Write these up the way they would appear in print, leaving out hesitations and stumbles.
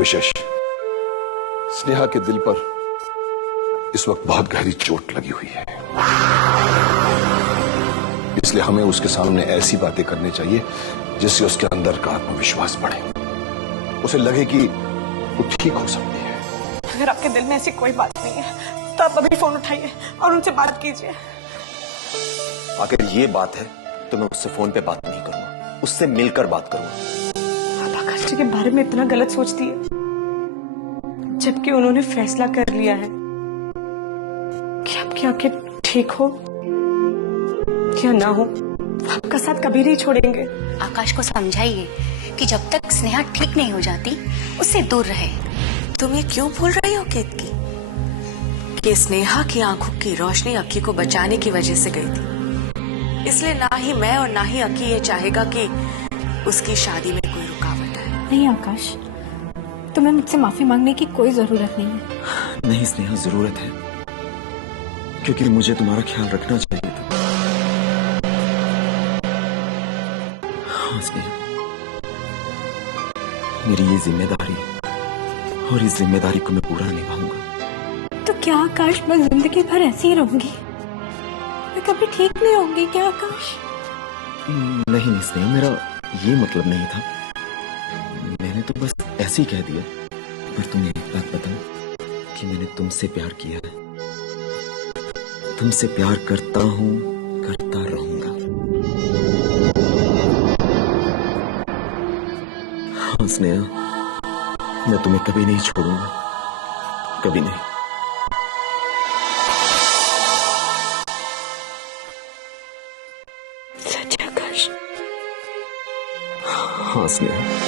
विशेष, स्नेहा के दिल पर इस वक्त बहुत गहरी चोट लगी हुई है, इसलिए हमें उसके सामने ऐसी बातें करनी चाहिए जिससे उसके अंदर का आत्मविश्वास बढ़े, उसे लगे कि वो ठीक हो सकती है। अगर आपके दिल में ऐसी कोई बात नहीं है तो आप अभी फोन उठाइए और उनसे बात कीजिए। अगर ये बात है तो मैं उससे फोन पे बात नहीं करूंगा, उससे मिलकर बात करूंगा। आप आकाश जी के बारे में इतना गलत सोचती है, जबकि उन्होंने फैसला कर लिया है कि आपकी आंखें ठीक हो या ना हो, वो आपका साथ कभी नहीं छोड़ेंगे। आकाश को समझाइए कि जब तक स्नेहा ठीक नहीं हो जाती उससे दूर रहे। तुम ये क्यों भूल रही हो केतकी कि स्नेहा की आंखों की रोशनी अक्की को बचाने की वजह से गई थी, इसलिए ना ही मैं और ना ही अक्की ये चाहेगा कि उसकी शादी में कोई रुकावट आए। नहीं आकाश, तुम्हें मुझसे माफी मांगने की कोई जरूरत नहीं है। नहीं स्नेहा, जरूरत है, क्योंकि मुझे तुम्हारा ख्याल रखना चाहिए था। हाँ स्नेहा, मेरी ये जिम्मेदारी है और इस जिम्मेदारी को मैं पूरा निभाऊंगा। तो क्या आकाश मैं जिंदगी भर ऐसी ही रहूंगी? मैं कभी ठीक नहीं होंगी क्या आकाश? नहीं नहीं स्नेहा, मेरा ये मतलब नहीं था, मैंने तो बस ऐसे ही कह दिया। पर तुम्हें एक बात बताऊं कि मैंने तुमसे प्यार किया है, तुमसे प्यार करता हूं, करता रहूंगा। हाँ स्नेहा, मैं तुम्हें कभी नहीं छोड़ूंगा, कभी नहीं। सच आकाश? हाँ स्नेहा।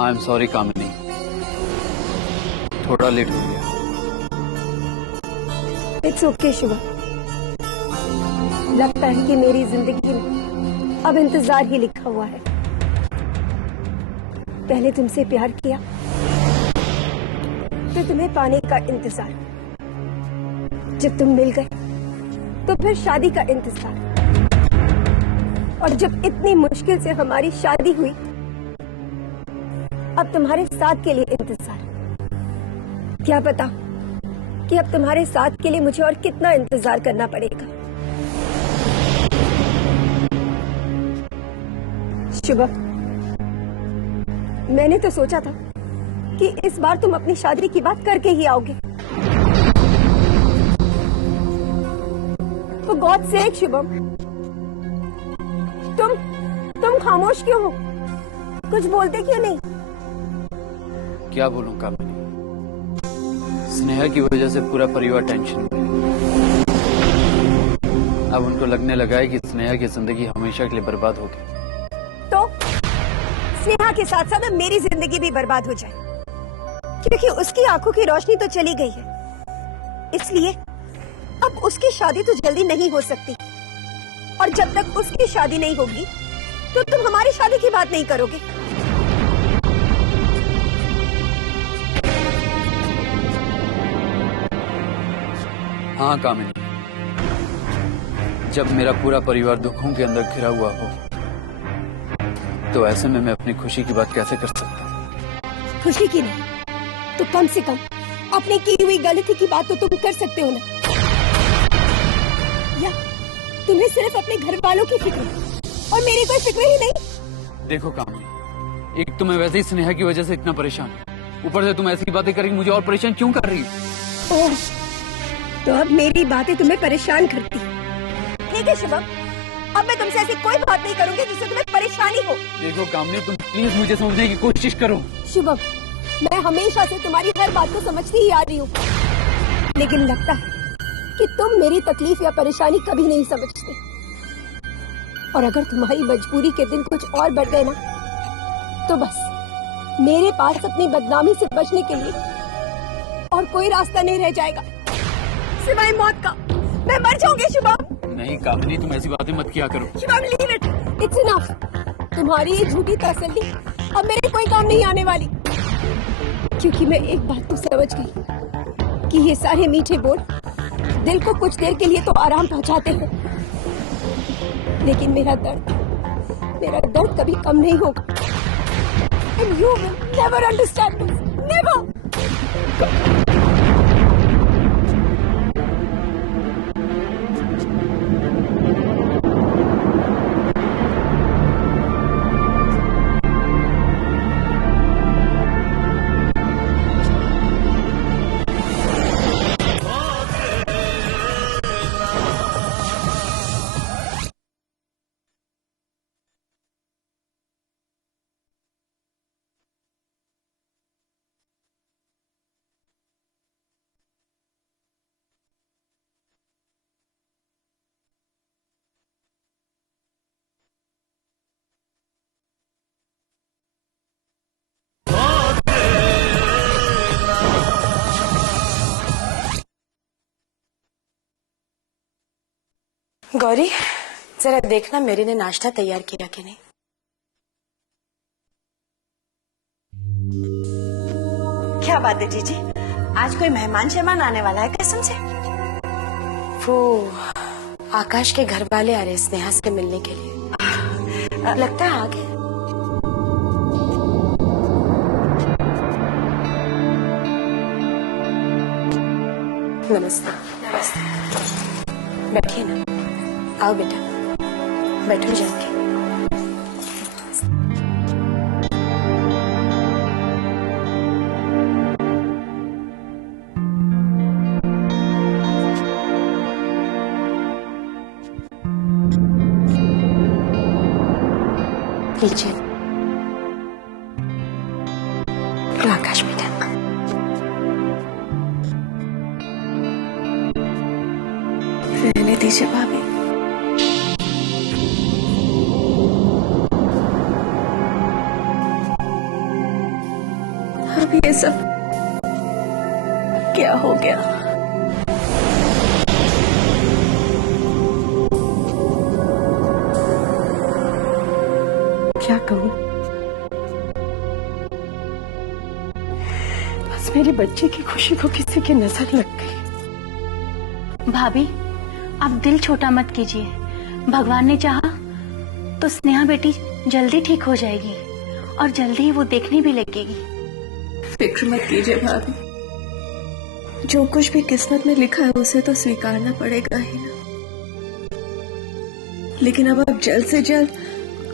आई एम सॉरी कामिनी, थोड़ा लेट हो गया। इट्स ओके शिवा, लगता है कि मेरी जिंदगी में अब इंतजार ही लिखा हुआ है। पहले तुमसे प्यार किया, फिर तुम्हें पाने का इंतजार, जब तुम मिल गए तो फिर शादी का इंतजार, और जब इतनी मुश्किल से हमारी शादी हुई अब तुम्हारे साथ के लिए इंतजार। क्या पता कि अब तुम्हारे साथ के लिए मुझे और कितना इंतजार करना पड़ेगा। शुभ, मैंने तो सोचा था कि इस बार तुम अपनी शादी की बात करके ही आओगे। तो गॉड सेक शुभम, तुम खामोश क्यों हो? कुछ बोलते क्यों नहीं? क्या बोलूं कामिनी, स्नेहा की वजह से पूरा परिवार टेंशन में। अब उनको लगने लगा है कि स्नेहा की जिंदगी हमेशा के लिए बर्बाद होगी। तो स्नेहा के साथ साथ अब मेरी जिंदगी भी बर्बाद हो जाए, क्योंकि उसकी आंखों की रोशनी तो चली गई है। इसलिए अब उसकी शादी तो जल्दी नहीं हो सकती, और जब तक उसकी शादी नहीं होगी तो तुम हमारी शादी की बात नहीं करोगे। हाँ कामिनी, जब मेरा पूरा परिवार दुखों के अंदर घिरा हुआ हो तो ऐसे में मैं अपनी खुशी की बात कैसे कर सकता हूँ? खुशी की नहीं तो कम से कम अपनी की हुई गलती की बात तो तुम कर सकते हो ना। या तुम्हें सिर्फ अपने घर वालों की फिक्र और मेरी कोई फिक्र ही नहीं? देखो कामिनी, एक तो मैं वैसे ही स्नेहा की वजह से इतना परेशान, ऊपर से तुम ऐसी बातें करके मुझे और परेशान क्यों कर रही हो? ओह, तो अब मेरी बातें तुम्हें परेशान करती। ठीक है शुभम, अब मैं तुमसे ऐसी कोई बात नहीं करूंगी जिससे तुम्हें परेशानी हो। देखो कामनी, तुम प्लीज मुझे समझने की कोशिश करो। शुभम, मैं हमेशा से तुम्हारी हर बात को समझती ही आ रही हूँ, लेकिन लगता है कि तुम मेरी तकलीफ या परेशानी कभी नहीं समझते। और अगर तुम्हारी मजबूरी के दिन कुछ और बढ़ गए ना, तो बस मेरे पास अपनी बदनामी से बचने के लिए और कोई रास्ता नहीं रह जाएगा। सिवाय मौत का। मैं मर जाऊंगी शुभम। नहीं कामिनी, तुम ऐसी बातें मत किया करो। Shubham leave it, it's enough. तुम्हारी ये झूठी तसल्ली अब मेरे कोई काम नहीं आने वाली, क्योंकि मैं एक बात तो समझ गई कि ये सारे मीठे बोल दिल को कुछ देर के लिए तो आराम पहुंचाते हैं, लेकिन मेरा दर्द कभी कम नहीं होगा। And you will never understand this. Never. Gauri, जरा देखना मेरी ने नाश्ता तैयार किया कि नहीं। क्या बात है जीजी, आज कोई मेहमान आने वाला है कसम से? वो आकाश के घर वाले आ रहे स्नेहा से मिलने के लिए। लगता है आ गए। नमस्ते। नमस्ते। बैठिए ना। आओ बेटा, बैठो जाके। नीचे आकाश बेटा। रहने दीजिए भाभी। अब ये सब क्या हो गया? क्या कहूँ, बस मेरी बच्ची की खुशी को किसी की नजर लग गई। भाभी, आप दिल छोटा मत कीजिए। भगवान ने चाहा तो स्नेहा बेटी जल्दी ठीक हो जाएगी और जल्दी ही वो देखने भी लगेगी। फिक्र मत कीजिए भाभी, जो कुछ भी किस्मत में लिखा है उसे तो स्वीकारना पड़ेगा ही ना। लेकिन अब आप जल्द से जल्द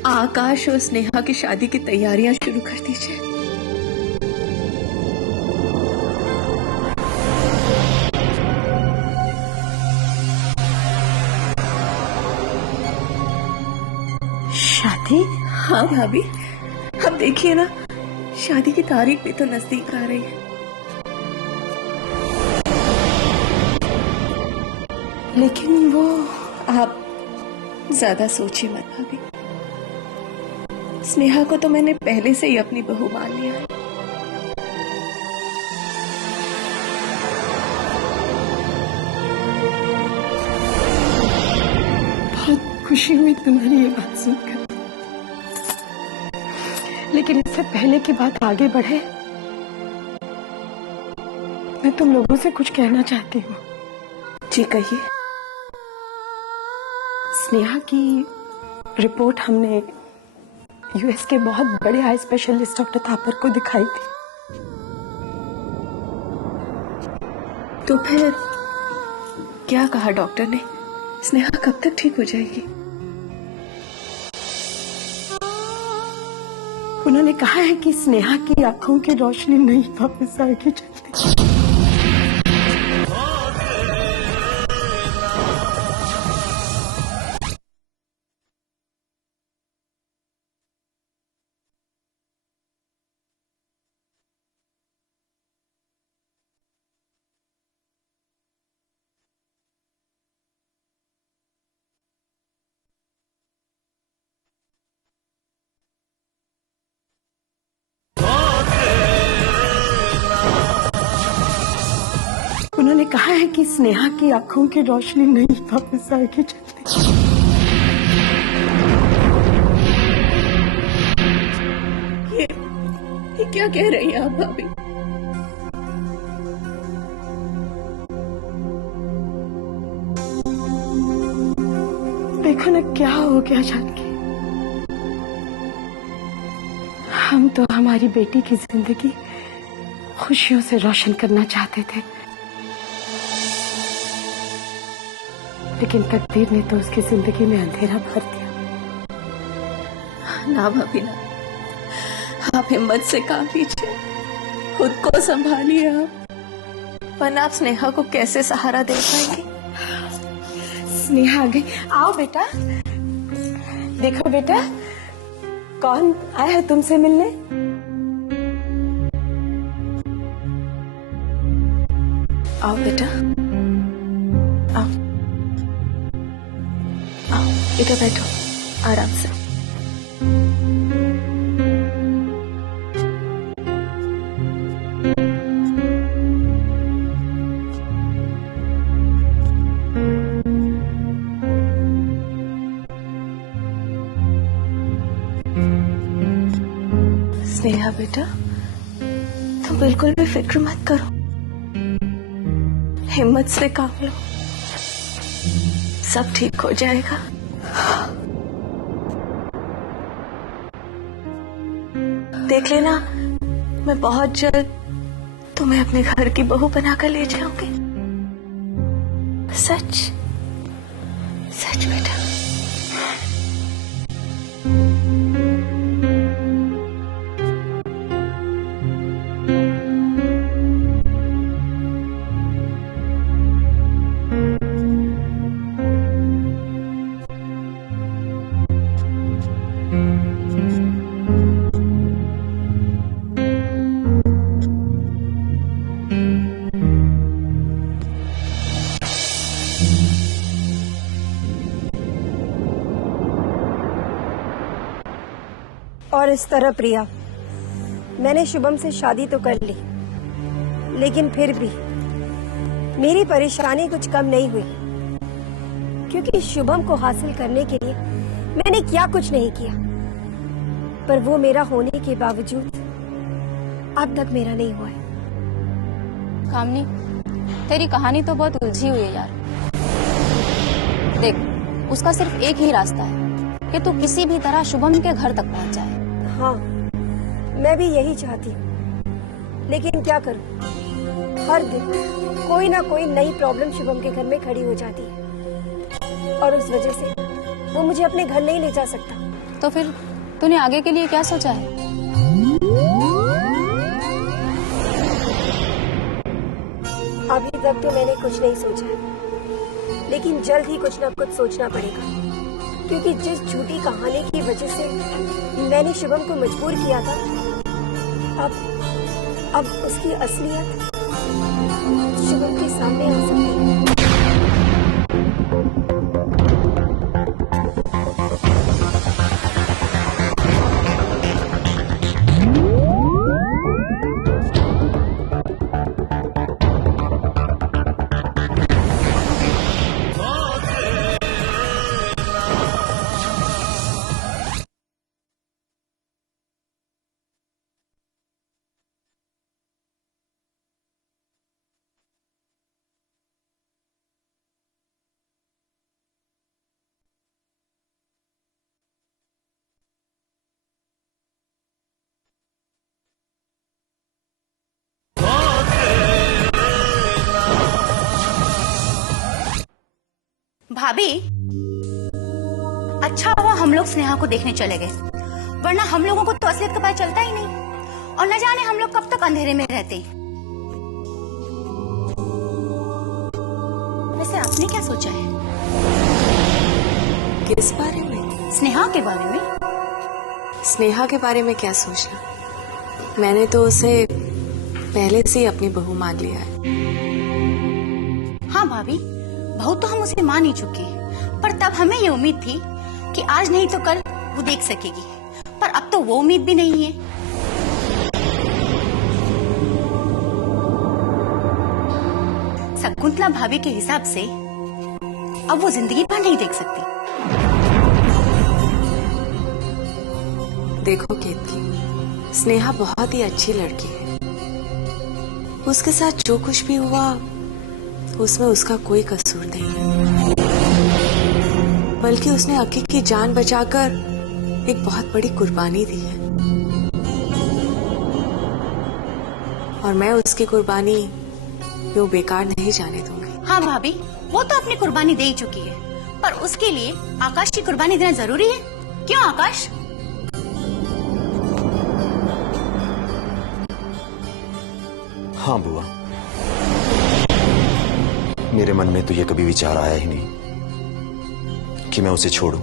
आकाश और स्नेहा की शादी की तैयारियां शुरू कर दीजिए। शादी? हाँ भाभी, अब देखिए ना, शादी की तारीख भी तो नजदीक आ रही है। लेकिन वो आप ज्यादा सोचिए मत भाभी। स्नेहा को तो मैंने पहले से ही अपनी बहू मान लिया है। बहुत खुशी हुई तुम्हारी ये बात सुनकर, लेकिन इससे पहले की बात आगे बढ़े, मैं तुम लोगों से कुछ कहना चाहती हूँ। जी कहिए। स्नेहा की रिपोर्ट हमने यूएस के बहुत बड़े आई स्पेशलिस्ट डॉक्टर थापर को दिखाई थी। तो फिर क्या कहा डॉक्टर ने? स्नेहा कब तक ठीक हो जाएगी? उन्होंने कहा है कि स्नेहा की आंखों की रोशनी नहीं वापस आएगी जल्दी। उन्होंने कहा है कि स्नेहा की आंखों की रोशनी नहीं वापस आएगी जल्दी। ये क्या कह रही हैं आप भाभी? देखो ना क्या हो गया जानकी। हम तो हमारी बेटी की जिंदगी खुशियों से रोशन करना चाहते थे, लेकिन तकदीर ने तो उसकी जिंदगी में अंधेरा भर दिया। ना भाभी ना, आप हिम्मत से काम लीजिए, खुद को संभालिए आप, वरना आप स्नेहा को कैसे सहारा दे पाएंगे। स्नेहा आ गई। आओ बेटा, देखो बेटा कौन आया है तुमसे मिलने। आओ बेटा, आओ आओ, इधर बैठो आराम से। स्नेहा बेटा, तुम बिल्कुल भी फिक्र मत करो, हिम्मत से काम लो, सब ठीक हो जाएगा। देख लेना, मैं बहुत जल्द तुम्हें अपने घर की बहू बनाकर ले जाऊंगी। सच सच बेटा। और इस तरह प्रिया, मैंने शुभम से शादी तो कर ली, लेकिन फिर भी मेरी परेशानी कुछ कम नहीं हुई, क्योंकि शुभम को हासिल करने के लिए मैंने क्या कुछ नहीं किया, पर वो मेरा होने के बावजूद अब तक मेरा नहीं हुआ है। कामनी, तेरी कहानी तो बहुत उलझी हुई है यार। देख, उसका सिर्फ एक ही रास्ता है कि तू किसी भी तरह शुभम के घर तक पहुंच जाए। हाँ, मैं भी यही चाहती हूँ, लेकिन क्या करूँ, हर दिन कोई ना कोई नई प्रॉब्लम शुभम के घर में खड़ी हो जाती है, और उस वजह से वो मुझे अपने घर नहीं ले जा सकता। तो फिर तूने आगे के लिए क्या सोचा है? अभी तक तो मैंने कुछ नहीं सोचा है, लेकिन जल्द ही कुछ ना कुछ सोचना पड़ेगा, क्योंकि जिस झूठी कहानी की वजह से मैंने शुभम को मजबूर किया था, अब उसकी असलियत शुभम के सामने आ सकती है। भाभी, अच्छा हुआ हम लोग स्नेहा को देखने चले गए, वरना हम लोगों को तो असलियत का पता चलता ही नहीं, और न जाने हम लोग कब तक अंधेरे में रहते। वैसे आपने क्या सोचा है? किस बारे में? स्नेहा के बारे में। स्नेहा के बारे में क्या सोचना, मैंने तो उसे पहले से ही अपनी बहू मान लिया है। हाँ भाभी, बहू तो हम उसे मान ही चुके, पर तब हमें ये उम्मीद थी कि आज नहीं तो कल वो देख सकेगी, पर अब तो वो उम्मीद भी नहीं है। शकुंतला भाभी के हिसाब से अब वो जिंदगी भर नहीं देख सकती। देखो केतकी, स्नेहा बहुत ही अच्छी लड़की है। उसके साथ जो कुछ भी हुआ उसमें उसका कोई कसूर नहीं है, बल्कि उसने अक्की की जान बचाकर एक बहुत बड़ी कुर्बानी दी है, और मैं उसकी कुर्बानी यूं बेकार नहीं जाने दूंगी। हाँ भाभी, वो तो अपनी कुर्बानी दे ही चुकी है, पर उसके लिए आकाश की कुर्बानी देना जरूरी है। क्यों आकाश? हाँ बुआ, मेरे मन में तो ये कभी विचार आया ही नहीं कि मैं उसे छोड़ूं।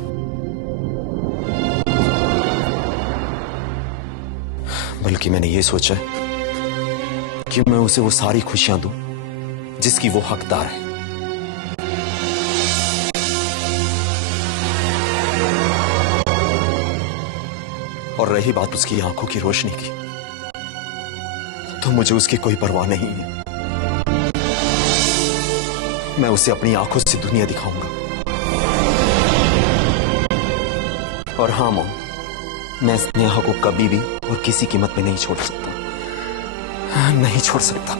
बल्कि मैंने ये सोचा कि मैं उसे वो सारी खुशियां दूं जिसकी वो हकदार है। और रही बात उसकी आंखों की रोशनी की, तो मुझे उसकी कोई परवाह नहीं है। मैं उसे अपनी आंखों से दुनिया दिखाऊंगा। और हाँ मॉम, मैं स्नेहा को कभी भी और किसी कीमत पे नहीं छोड़ सकता, नहीं छोड़ सकता।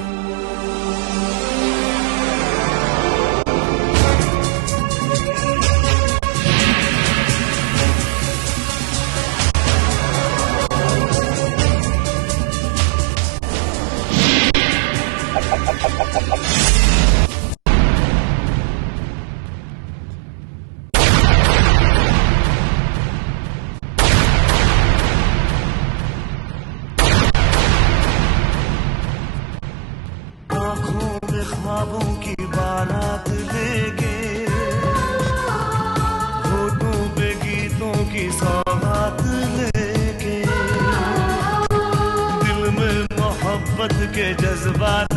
ख्वाबों की बारात लेके, होठों पे गीतों की सौगात लेके, दिल में मोहब्बत के जज्बात